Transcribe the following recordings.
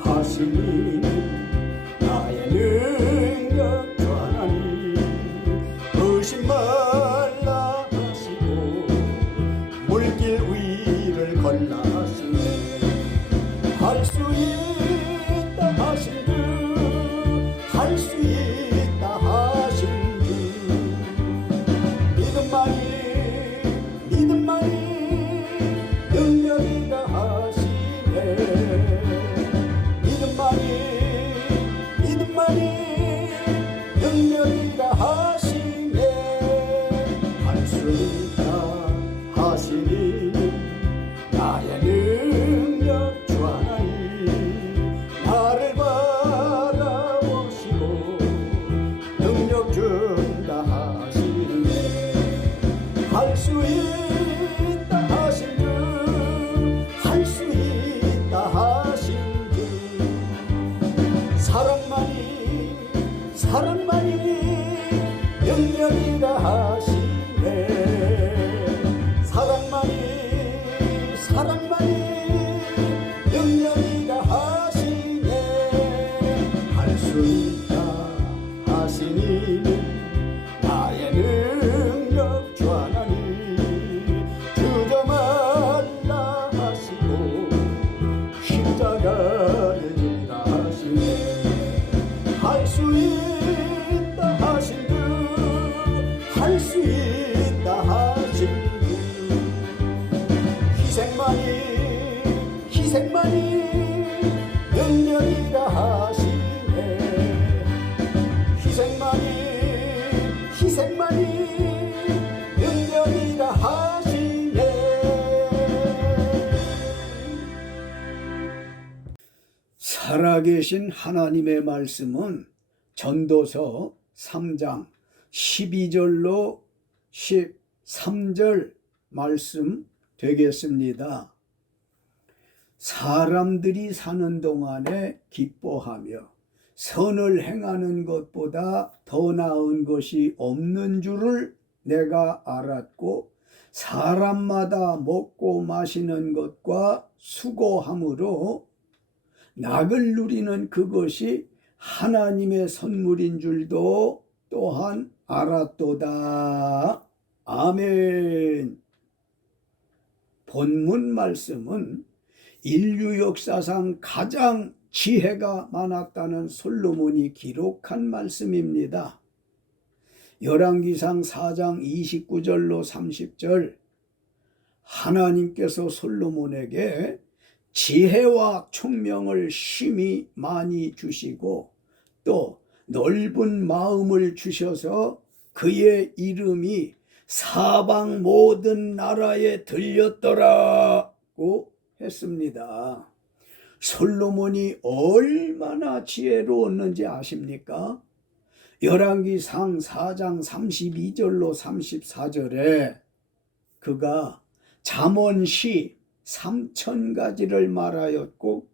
하시니 나의 능력 주 하나님 의심 말라 하시고 물길 위를 걸라 하시네 할 수 있다 하신 할 수 있다 하신 믿음만이 능력이다 하시네 믿음만이 능력이다 하시네 할 수 있다 하시니 나의 능력 주 하나님 나를 바라보시고 능력 준다 하시네 할 수 있다 하신 할 수 있다 하신 사랑만이 능력이다 하시네 사랑만이 능력이다 하시네 할 수 있다 하시니 나의 능력 주 하나님 주저 말라 하시고 십자가를 지라 하시네 할 수 있다 하신 할 수 있다 하신 희생만이 능력이다 하시네 희생만이 능력이다 하시네 살아계신 하나님의 말씀은 전도서 3장 12절로 13절 말씀 되겠습니다. 사람들이 사는 동안에 기뻐하며 선을 행하는 것보다 더 나은 것이 없는 줄을 내가 알았고 사람마다 먹고 마시는 것과 수고함으로 낙을 누리는 그것이 하나님의 선물인 줄도 또한 알았도다. 아멘. 본문 말씀은 인류 역사상 가장 지혜가 많았다는 솔로몬이 기록한 말씀입니다. 열왕기상 4장 29절로 30절 하나님께서 솔로몬에게 지혜와 총명을 심히 많이 주시고 또 넓은 마음을 주셔서 그의 이름이 사방 모든 나라에 들렸더라고 했습니다. 솔로몬이 얼마나 지혜로웠는지 아십니까? 열왕기상 4장 32절로 34절에 그가 잠언시 3000가지를 말하였고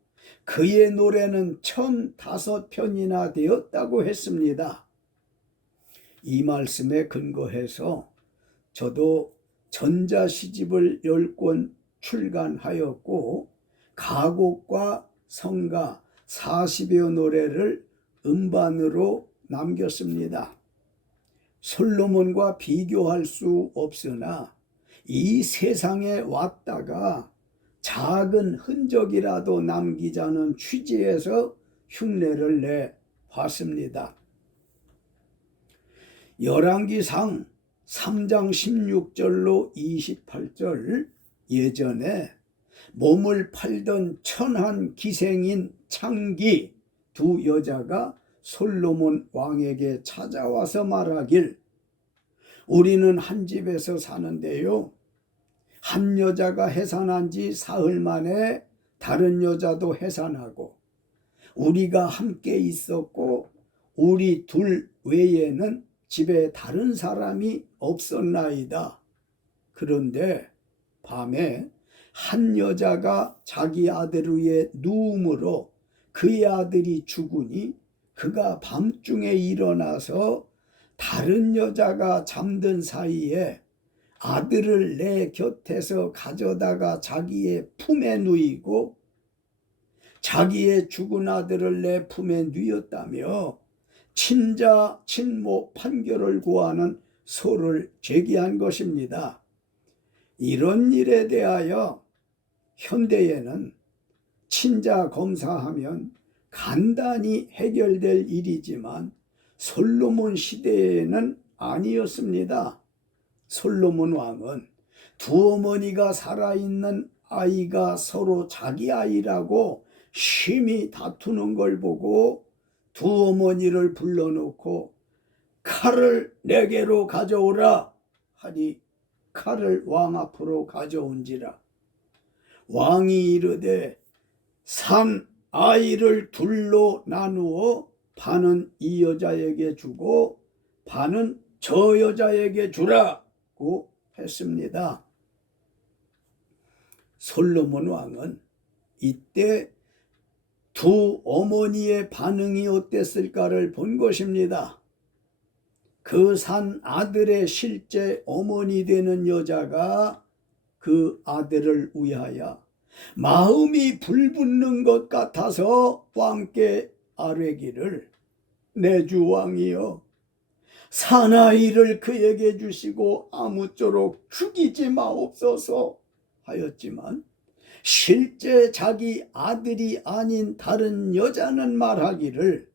그의 노래는 1005편이나 되었다고 했습니다. 이 말씀에 근거해서 저도 전자시집을 10권 출간하였고 가곡과 성가 40여 노래를 음반으로 남겼습니다. 솔로몬과 비교할 수 없으나 이 세상에 왔다가 작은 흔적이라도 남기자는 취지에서 흉내를 내 봤습니다. 열왕기상 3장 16절로 28절 예전에 몸을 팔던 천한 기생인 창기 두 여자가 솔로몬 왕에게 찾아와서 말하길 우리는 한 집에서 사는데요. 한 여자가 해산한 지 사흘 만에 다른 여자도 해산하고 우리가 함께 있었고 우리 둘 외에는 집에 다른 사람이 없었나이다. 그런데 밤에 한 여자가 자기 아들 위에 누움으로 그의 아들이 죽으니 그가 밤중에 일어나서 다른 여자가 잠든 사이에 아들을 내 곁에서 가져다가 자기의 품에 누이고 자기의 죽은 아들을 내 품에 뉘었다며 친자 친모 판결을 구하는 소를 제기한 것입니다. 이런 일에 대하여 현대에는 친자 검사하면 간단히 해결될 일이지만 솔로몬 시대에는 아니었습니다. 솔로몬 왕은 두 어머니가 살아있는 아이가 서로 자기 아이라고 심히 다투는 걸 보고 두 어머니를 불러놓고 칼을 내게로 가져오라 하니 칼을 왕 앞으로 가져온지라. 왕이 이르되 산 아이를 둘로 나누어 반은 이 여자에게 주고 반은 저 여자에게 주라고 했습니다. 솔로몬 왕은 이때 두 어머니의 반응이 어땠을까를 본 것입니다. 그 산 아들의 실제 어머니 되는 여자가 그 아들을 위하여 마음이 불붙는 것 같아서 왕께 아뢰기를 내 주 왕이여 사나이를 그에게 주시고 아무쪼록 죽이지 마옵소서 하였지만 실제 자기 아들이 아닌 다른 여자는 말하기를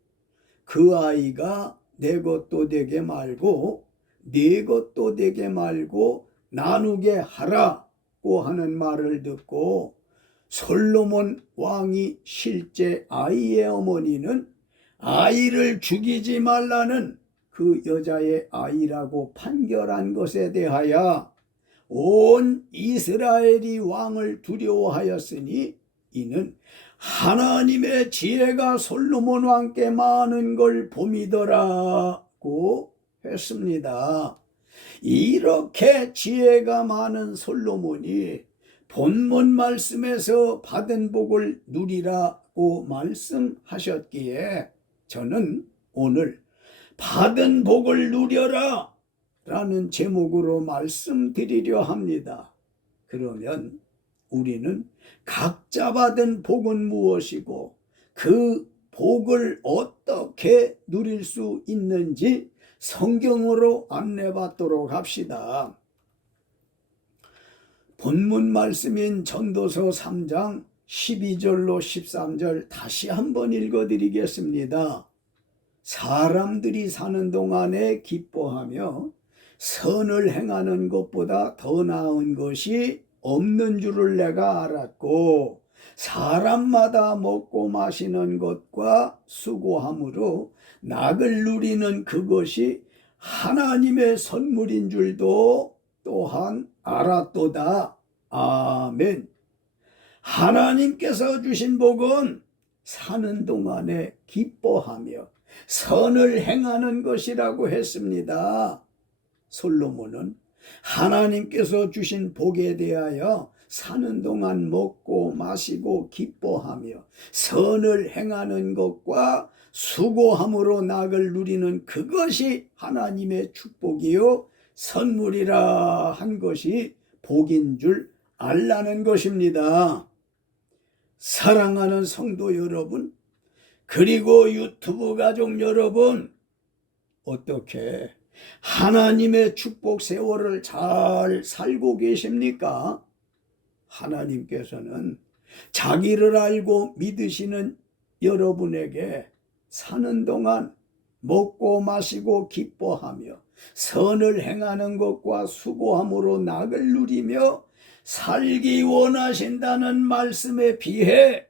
그 아이가 내 것도 되게 말고 네 것도 되게 말고 나누게 하라고 하는 말을 듣고 솔로몬 왕이 실제 아이의 어머니는 아이를 죽이지 말라는 그 여자의 아이라고 판결한 것에 대하여 온 이스라엘이 왕을 두려워하였으니 이는 하나님의 지혜가 솔로몬 왕께 많은 걸 봄이더라고 했습니다. 이렇게 지혜가 많은 솔로몬이 본문 말씀에서 받은 복을 누리라고 말씀하셨기에 저는 오늘 받은 복을 누려라 라는 제목으로 말씀드리려 합니다. 그러면 우리는 각자 받은 복은 무엇이고 그 복을 어떻게 누릴 수 있는지 성경으로 안내받도록 합시다. 본문 말씀인 전도서 3장 12절로 13절 다시 한번 읽어드리겠습니다. 사람들이 사는 동안에 기뻐하며 선을 행하는 것보다 더 나은 것이 없는 줄을 내가 알았고 사람마다 먹고 마시는 것과 수고함으로 낙을 누리는 그것이 하나님의 선물인 줄도 또한 알았도다. 아멘. 하나님께서 주신 복은 사는 동안에 기뻐하며 선을 행하는 것이라고 했습니다. 솔로몬은 하나님께서 주신 복에 대하여 사는 동안 먹고 마시고 기뻐하며 선을 행하는 것과 수고함으로 낙을 누리는 그것이 하나님의 축복이요 선물이라 한 것이 복인 줄 알라는 것입니다. 사랑하는 성도 여러분, 그리고 유튜브 가족 여러분, 어떻게 하나님의 축복 세월을 잘 살고 계십니까? 하나님께서는 자기를 알고 믿으시는 여러분에게 사는 동안 먹고 마시고 기뻐하며 선을 행하는 것과 수고함으로 낙을 누리며 살기 원하신다는 말씀에 비해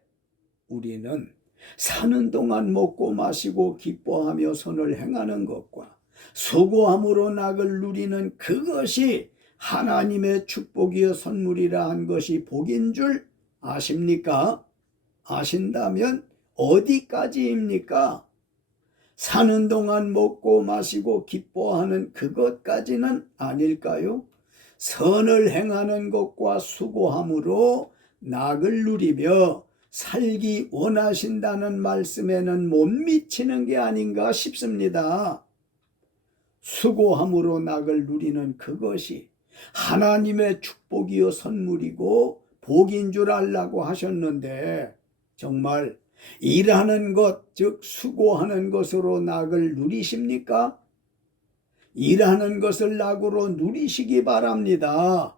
우리는 사는 동안 먹고 마시고 기뻐하며 선을 행하는 것과 수고함으로 낙을 누리는 그것이 하나님의 축복이여 선물이라 한 것이 복인 줄 아십니까? 아신다면 어디까지입니까? 사는 동안 먹고 마시고 기뻐하는 그것까지는 아닐까요? 선을 행하는 것과 수고함으로 낙을 누리며 살기 원하신다는 말씀에는 못 미치는 게 아닌가 싶습니다. 수고함으로 낙을 누리는 그것이 하나님의 축복이요 선물이고 복인 줄 알라고 하셨는데 정말 일하는 것, 즉 수고하는 것으로 낙을 누리십니까? 일하는 것을 낙으로 누리시기 바랍니다.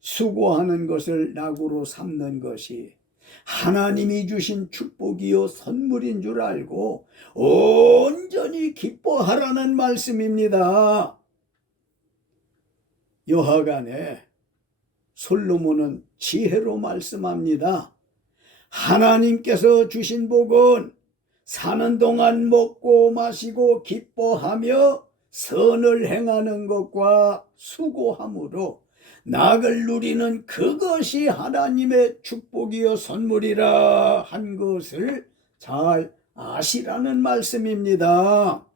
수고하는 것을 낙으로 삼는 것이 하나님이 주신 축복이요 선물인 줄 알고 온전히 기뻐하라는 말씀입니다. 여하간에 솔로몬은 지혜로 말씀합니다. 하나님께서 주신 복은 사는 동안 먹고 마시고 기뻐하며 선을 행하는 것과 수고함으로 낙을 누리는 그것이 하나님의 축복이요 선물이라 한 것을 잘 아시라는 말씀입니다.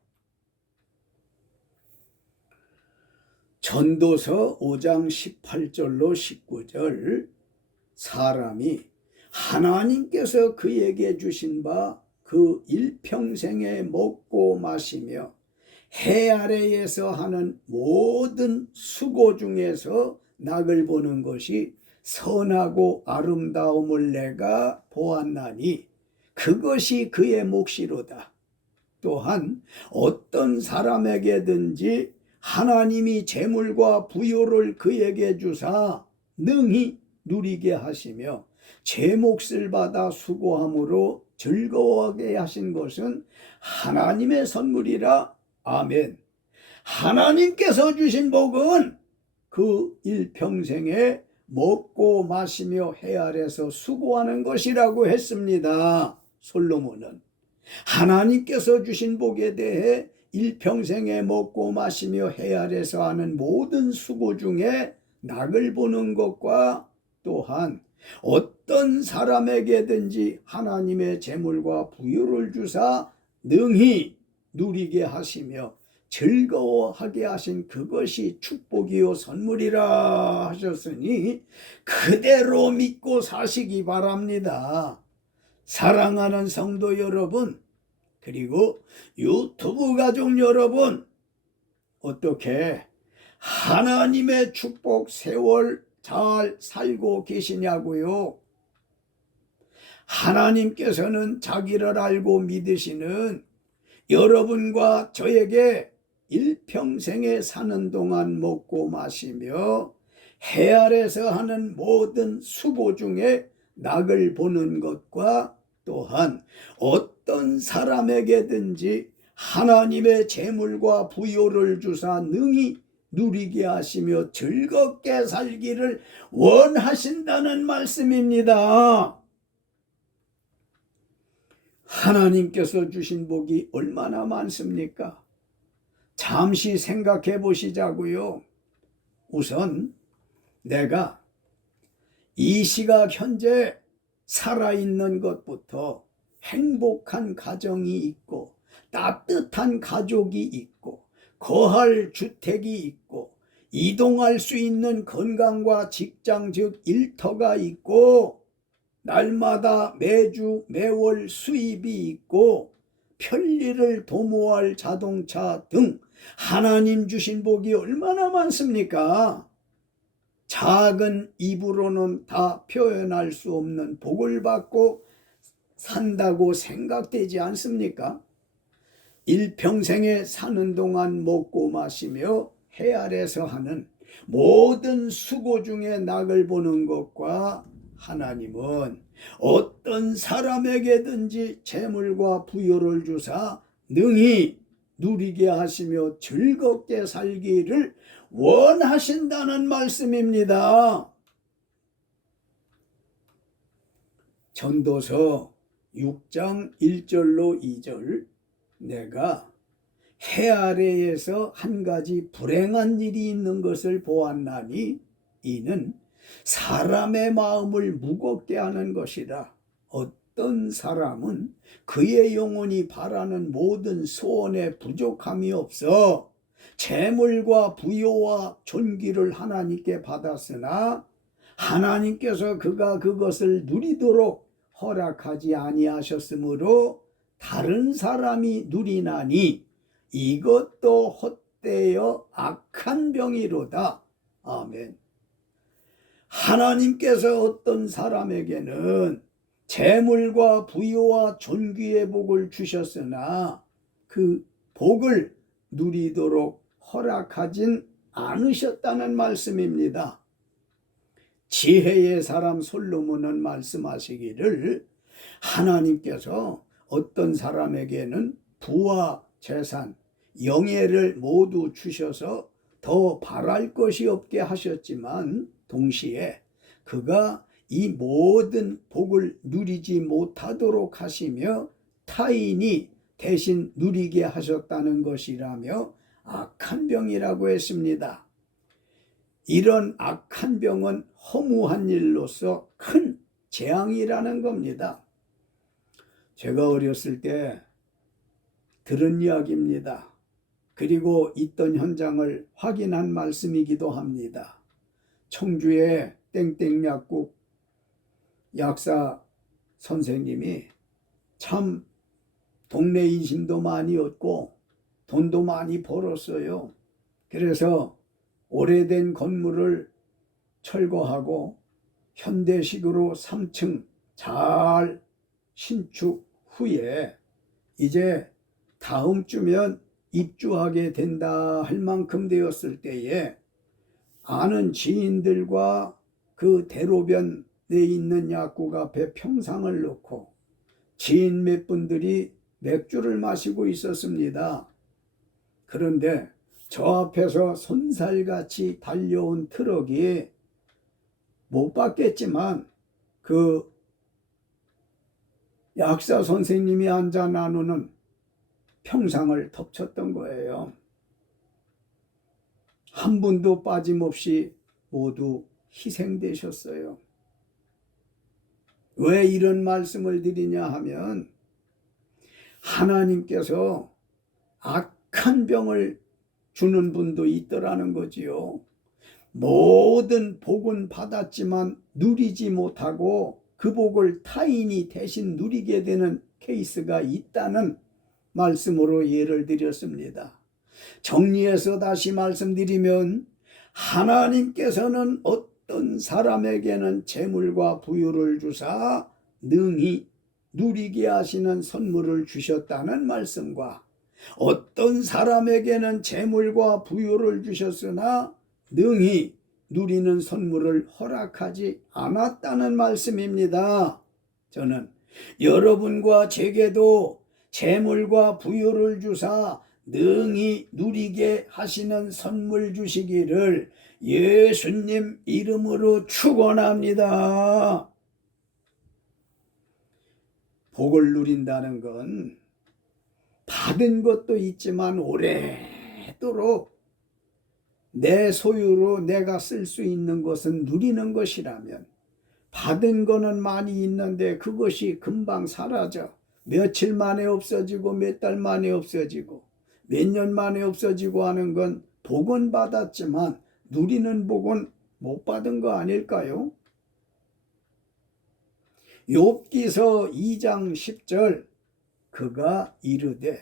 전도서 5장 18절로 19절 사람이 하나님께서 그에게 주신 바 그 일평생에 먹고 마시며 해 아래에서 하는 모든 수고 중에서 낙을 보는 것이 선하고 아름다움을 내가 보았나니 그것이 그의 몫이로다. 또한 어떤 사람에게든지 하나님이 재물과 부요를 그에게 주사 능히 누리게 하시며 제 몫을 받아 수고함으로 즐거워하게 하신 것은 하나님의 선물이라. 아멘. 하나님께서 주신 복은 그 일평생에 먹고 마시며 해 아래서 수고하는 것이라고 했습니다. 솔로몬은 하나님께서 주신 복에 대해 일평생에 먹고 마시며 해 아래서 하는 모든 수고 중에 낙을 보는 것과 또한 어떤 사람에게든지 하나님의 재물과 부유를 주사 능히 누리게 하시며 즐거워하게 하신 그것이 축복이요 선물이라 하셨으니 그대로 믿고 사시기 바랍니다. 사랑하는 성도 여러분, 그리고 유튜브 가족 여러분, 어떻게 하나님의 축복 세월 잘 살고 계시냐고요? 하나님께서는 자기를 알고 믿으시는 여러분과 저에게 일평생에 사는 동안 먹고 마시며 해 아래서 하는 모든 수고 중에 낙을 보는 것과 또한 어떤 사람에게든지 하나님의 재물과 부요를 주사 능히 누리게 하시며 즐겁게 살기를 원하신다는 말씀입니다. 하나님께서 주신 복이 얼마나 많습니까? 잠시 생각해 보시자고요. 우선 내가 이 시각 현재 살아있는 것부터 행복한 가정이 있고 따뜻한 가족이 있고 거할 주택이 있고 이동할 수 있는 건강과 직장 즉 일터가 있고 날마다 매주 매월 수입이 있고 편리를 도모할 자동차 등 하나님 주신 복이 얼마나 많습니까? 작은 입으로는 다 표현할 수 없는 복을 받고 산다고 생각되지 않습니까? 일평생에 사는 동안 먹고 마시며 해 아래서 하는 모든 수고 중에 낙을 보는 것과 하나님은 어떤 사람에게든지 재물과 부요를 주사 능히 누리게 하시며 즐겁게 살기를 원하신다는 말씀입니다. 전도서 6장 1절로 2절 내가 해 아래에서 한 가지 불행한 일이 있는 것을 보았나니 이는 사람의 마음을 무겁게 하는 것이라. 어떤 사람은 그의 영혼이 바라는 모든 소원에 부족함이 없어 재물과 부요와 존귀를 하나님께 받았으나 하나님께서 그가 그것을 누리도록 허락하지 아니하셨으므로 다른 사람이 누리나니 이것도 헛되어 악한 병이로다. 아멘. 하나님께서 어떤 사람에게는 재물과 부유와 존귀의 복을 주셨으나 그 복을 누리도록 허락하진 않으셨다는 말씀입니다. 지혜의 사람 솔로몬은 말씀하시기를 하나님께서 어떤 사람에게는 부와 재산, 영예를 모두 주셔서 더 바랄 것이 없게 하셨지만 동시에 그가 이 모든 복을 누리지 못하도록 하시며 타인이 대신 누리게 하셨다는 것이라며 악한 병이라고 했습니다. 이런 악한 병은 허무한 일로서 큰 재앙이라는 겁니다. 제가 어렸을 때 들은 이야기입니다. 그리고 있던 현장을 확인한 말씀이기도 합니다. 청주의 땡땡약국 약사 선생님이 참 동네 인심도 많이 얻고 돈도 많이 벌었어요. 그래서 오래된 건물을 철거하고 현대식으로 3층 잘 신축 후에 이제 다음 주면 입주하게 된다 할 만큼 되었을 때에 아는 지인들과 그 대로변에 있는 약국 앞에 평상을 놓고 지인 몇 분들이 맥주를 마시고 있었습니다. 그런데 저 앞에서 손살같이 달려온 트럭이 못 봤겠지만 그 약사 선생님이 앉아 나누는 평상을 덮쳤던 거예요. 한 분도 빠짐없이 모두 희생되셨어요. 왜 이런 말씀을 드리냐 하면 하나님께서 악한 병을 주는 분도 있더라는 거지요. 모든 복은 받았지만 누리지 못하고 그 복을 타인이 대신 누리게 되는 케이스가 있다는 말씀으로 예를 드렸습니다. 정리해서 다시 말씀드리면 하나님께서는 어떤 사람에게는 재물과 부유를 주사 능히 누리게 하시는 선물을 주셨다는 말씀과 어떤 사람에게는 재물과 부유를 주셨으나 능히 누리는 선물을 허락하지 않았다는 말씀입니다. 저는 여러분과 제게도 재물과 부유를 주사 능히 누리게 하시는 선물 주시기를 예수님 이름으로 축원합니다. 복을 누린다는 건 받은 것도 있지만 오래도록 내 소유로 내가 쓸 수 있는 것은 누리는 것이라면 받은 거는 많이 있는데 그것이 금방 사라져 며칠 만에 없어지고 몇 달 만에 없어지고 몇 년 만에 없어지고 하는 건 복은 받았지만 누리는 복은 못 받은 거 아닐까요? 욥기서 2장 10절 그가 이르되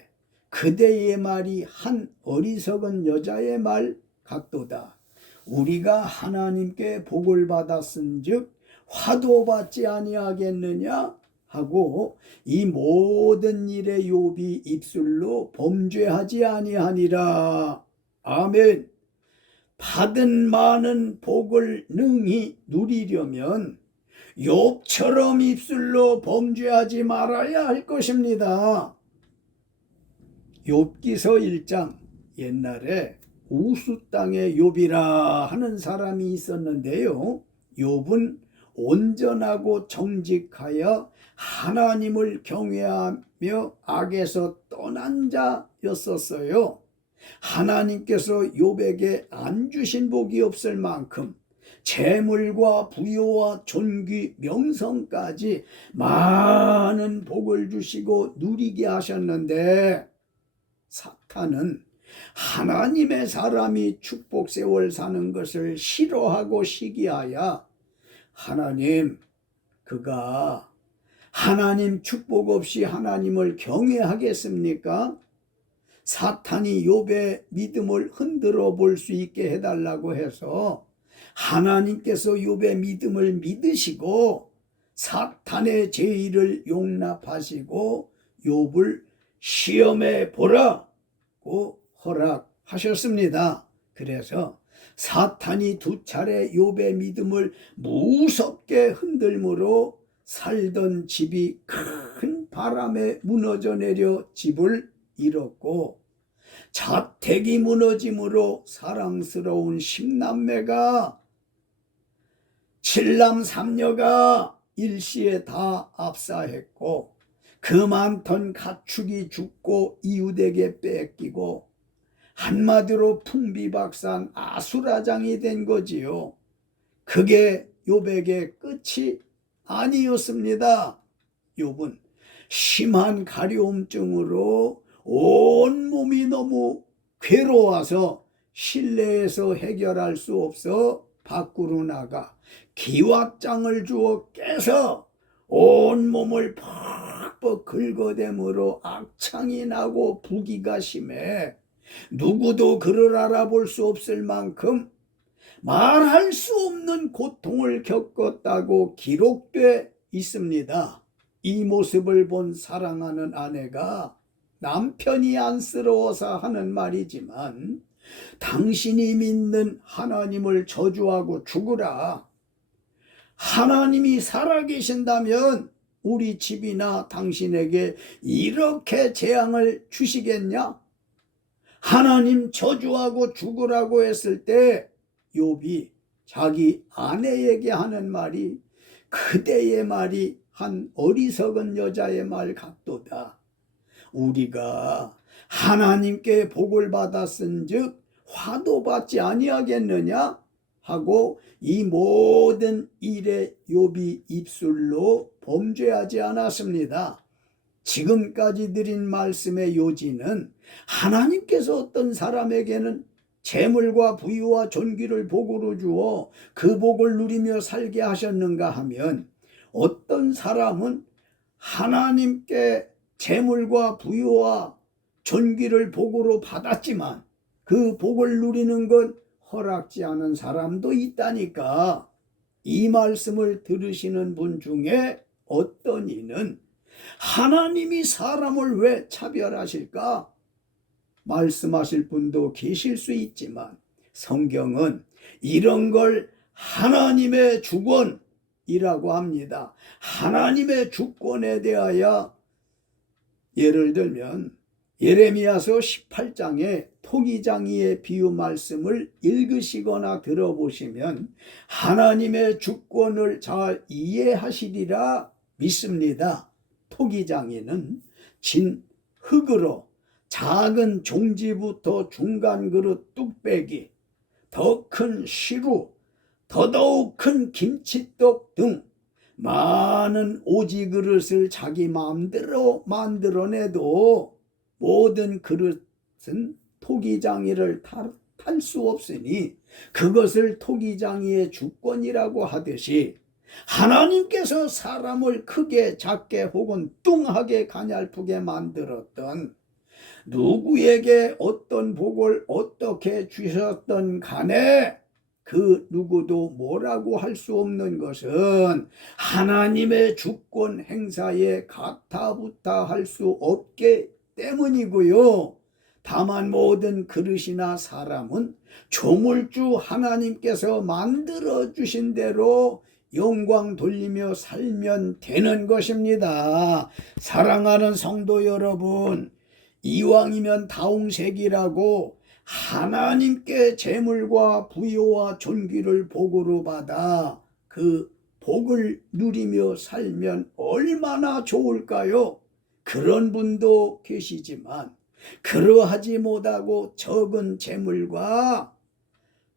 그대의 말이 한 어리석은 여자의 말 같도다. 우리가 하나님께 복을 받았은즉 화도 받지 아니하겠느냐 하고 이 모든 일에 욥이 입술로 범죄하지 아니하니라. 아멘. 받은 많은 복을 능히 누리려면 욥처럼 입술로 범죄하지 말아야 할 것입니다. 욥기서 1장 옛날에 우수 땅의 욥이라 하는 사람이 있었는데요. 욥은 온전하고 정직하여 하나님을 경외하며 악에서 떠난 자였었어요. 하나님께서 욥에게 안 주신 복이 없을 만큼 재물과 부요와 존귀, 명성까지 많은 복을 주시고 누리게 하셨는데 사탄은 하나님의 사람이 축복 세월 사는 것을 싫어하고 시기하여 하나님, 그가 하나님 축복 없이 하나님을 경외하겠습니까? 사탄이 욥의 믿음을 흔들어 볼 수 있게 해달라고 해서 하나님께서 욥의 믿음을 믿으시고 사탄의 제의를 용납하시고 욥을 시험해 보라고 허락하셨습니다. 그래서 사탄이 2차례 욥의 믿음을 무섭게 흔들므로 살던 집이 큰 바람에 무너져 내려 집을 잃었고, 자택이 무너짐으로 사랑스러운 10남매가 7남 3녀가 일시에 다 압사했고, 그 많던 가축이 죽고 이웃에게 뺏기고, 한마디로 풍비박산 아수라장이 된 거지요. 그게 욥에게 끝이 아니었습니다. 욥은 심한 가려움증으로 온몸이 너무 괴로워서 실내에서 해결할 수 없어 밖으로 나가 기왓장을 주어 깨서 온몸을 퍽퍽 긁어대므로 악창이 나고 부기가 심해 누구도 그를 알아볼 수 없을 만큼 말할 수 없는 고통을 겪었다고 기록돼 있습니다. 이 모습을 본 사랑하는 아내가 남편이 안쓰러워서 하는 말이지만, 당신이 믿는 하나님을 저주하고 죽으라. 하나님이 살아계신다면 우리 집이나 당신에게 이렇게 재앙을 주시겠냐? 하나님 저주하고 죽으라고 했을 때 욥이 자기 아내에게 하는 말이 그대의 말이 한 어리석은 여자의 말 같도다. 우리가 하나님께 복을 받았은즉 화도 받지 아니하겠느냐 하고 이 모든 일에 욥이 입술로 범죄하지 않았습니다. 지금까지 드린 말씀의 요지는 하나님께서 어떤 사람에게는 재물과 부유와 존귀를 복으로 주어 그 복을 누리며 살게 하셨는가 하면, 어떤 사람은 하나님께 재물과 부유와 존귀를 복으로 받았지만 그 복을 누리는 건 허락지 않은 사람도 있다니까. 이 말씀을 들으시는 분 중에 어떤 이는 하나님이 사람을 왜 차별하실까? 말씀하실 분도 계실 수 있지만, 성경은 이런 걸 하나님의 주권이라고 합니다. 하나님의 주권에 대하여 예를 들면 예레미야서 18장에 토기장이의 비유 말씀을 읽으시거나 들어보시면 하나님의 주권을 잘 이해하시리라 믿습니다. 토기장이는 진 흙으로 작은 종지부터 중간 그릇 뚝배기, 더 큰 시루, 더더욱 큰 김치떡 등 많은 오지 그릇을 자기 마음대로 만들어내도 모든 그릇은 토기장이를 탈 수 없으니 그것을 토기장이의 주권이라고 하듯이, 하나님께서 사람을 크게 작게 혹은 뚱하게 가냘프게 만들었던, 누구에게 어떤 복을 어떻게 주셨던 간에 그 누구도 뭐라고 할 수 없는 것은 하나님의 주권 행사에 가타부타 할 수 없기 때문이고요. 다만 모든 그릇이나 사람은 조물주 하나님께서 만들어 주신 대로 영광 돌리며 살면 되는 것입니다. 사랑하는 성도 여러분, 이왕이면 다홍색이라고 하나님께 재물과 부여와 존귀를 복으로 받아 그 복을 누리며 살면 얼마나 좋을까요? 그런 분도 계시지만 그러하지 못하고 적은 재물과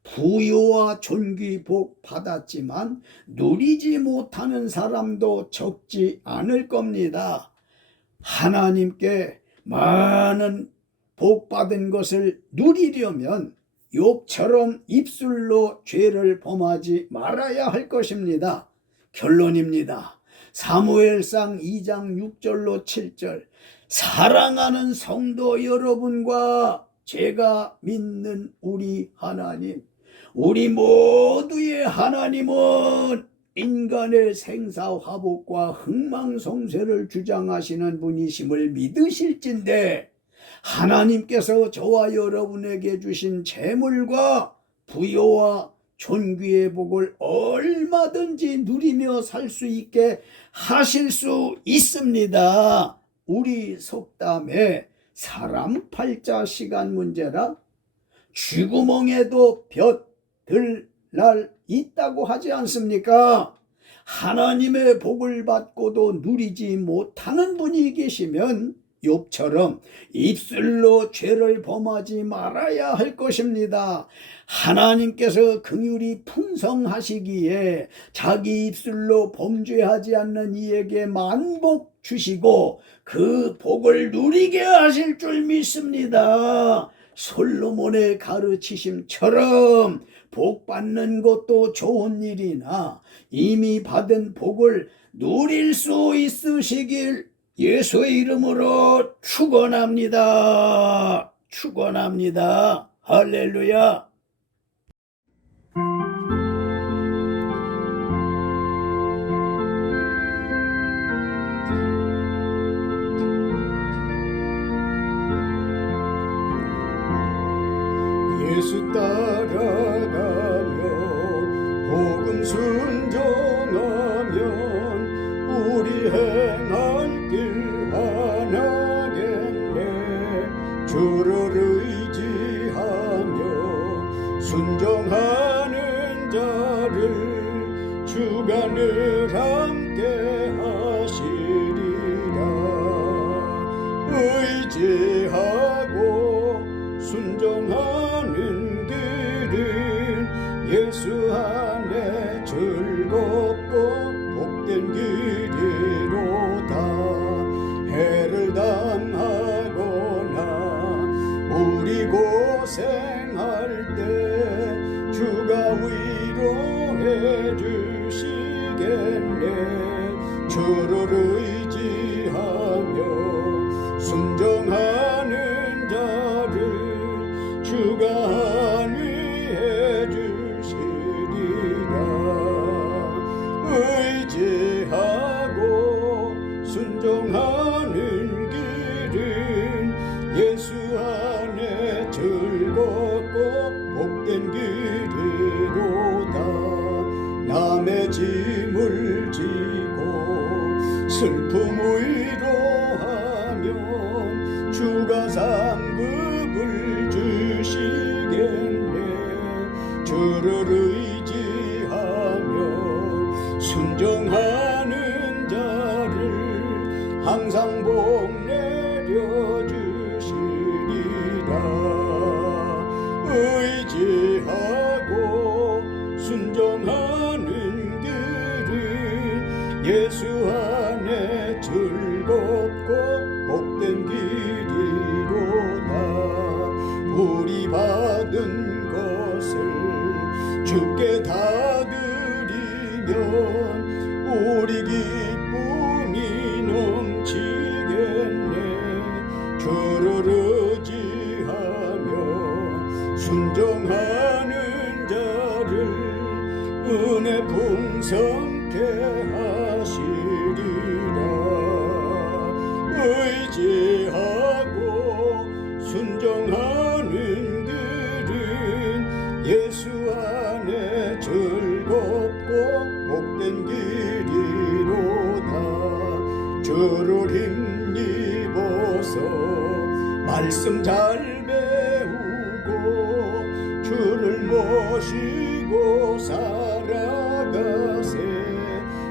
부유와 존귀 복 받았지만 누리지 못하는 사람도 적지 않을 겁니다. 하나님께 많은 복 받은 것을 누리려면 욥처럼 입술로 죄를 범하지 말아야 할 것입니다. 결론입니다. 사무엘상 2장 6절로 7절, 사랑하는 성도 여러분과 제가 믿는 우리 하나님, 우리 모두의 하나님은 인간의 생사화복과 흥망성쇠를 주장하시는 분이심을 믿으실진데 하나님께서 저와 여러분에게 주신 재물과 부여와 존귀의 복을 얼마든지 누리며 살 수 있게 하실 수 있습니다. 우리 속담에 사람 팔자 시간 문제라 쥐구멍에도 볕들 날 있다고 하지 않습니까? 하나님의 복을 받고도 누리지 못하는 분이 계시면 욥처럼 입술로 죄를 범하지 말아야 할 것입니다. 하나님께서 긍휼이 풍성하시기에 자기 입술로 범죄하지 않는 이에게 만복 주시고 그 복을 누리게 하실 줄 믿습니다. 솔로몬의 가르치심처럼 복 받는 것도 좋은 일이나 이미 받은 복을 누릴 수 있으시길 예수의 이름으로 축원합니다. 축원합니다. 할렐루야. 예수 따라가며 복음 순종하면 우리 행할 길 하나겠네. 주를 의지하며 순종하는 자를 주가 늘 함께 하시리라. 의지하고 순종하는 길은 예수 안에 즐겁고 복된 길이로다. 해를 당하거나 우리 고생할 때 주가 위로해 주시겠네. 주를 의지하며 순종하는 자를 주가 안위해 주시리라. 의지하고 순종하는 길은 예수 안에 즐겁고 복된 길이로다. 남의 짐을 지고 슬픔 위로하면 주가 상급을 주시겠네. 주를 의지하며 순종하는 자를 항상 복 내려주시리라. 의지하고 순종하는 길은 예수 안에 즐겁고 복된 길이로다. 우리 받은 것을 주께 다 드리면 우리 기쁨이 넘치겠네. 주를 의지하며 순종하는 자를 은혜 풍성케 하시리라. 의지하고 순종하는 길은 예수 안에 즐겁고 복된 길이로다. 주를 힘입어서 말씀 잘 배우고 주를 모시고 살아가세.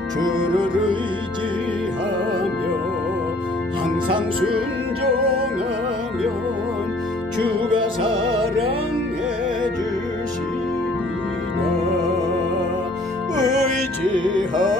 주를 의지하며 항상 순종하면 주가 사랑해 주시리라. 의지하고